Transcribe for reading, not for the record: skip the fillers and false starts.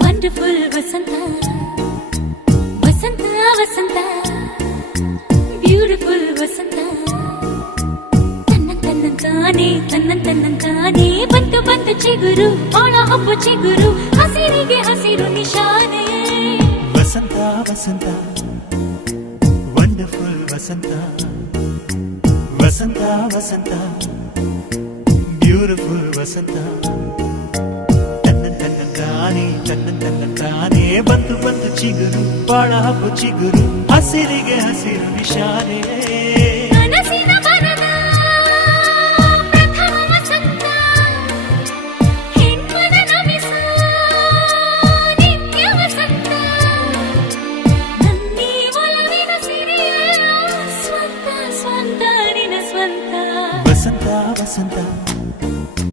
wonderful ವಸಂತ ವಸಂತ ವಸಂತ beautiful ವಸಂತ ತನ್ನಂತಾನೆ ಬಂತು ಬಂತು ಚಿಗುರು ಒಣ ಹಬ್ಬ ಚಿಗುರು ಹಸಿರಿಗೆ ಹಸಿರು ನಿಶಾನೆ ವಸಂತ ವಸಂತ ವಂಡರ್ಫುಲ್ ವಸಂತ ವಸಂತ ವಸಂತ ಬ್ಯೂಟಿಫುಲ್ ವಸಂತ ತನ್ನಂತಾನೆ ಬಂತು ಬಂತು ಚಿಗುರು ಬಾಳ ಹಬ್ಬ ಚಿಗುರು ಹಸಿರಿಗೆ ಹಸಿರು ನಿಶಾನೆ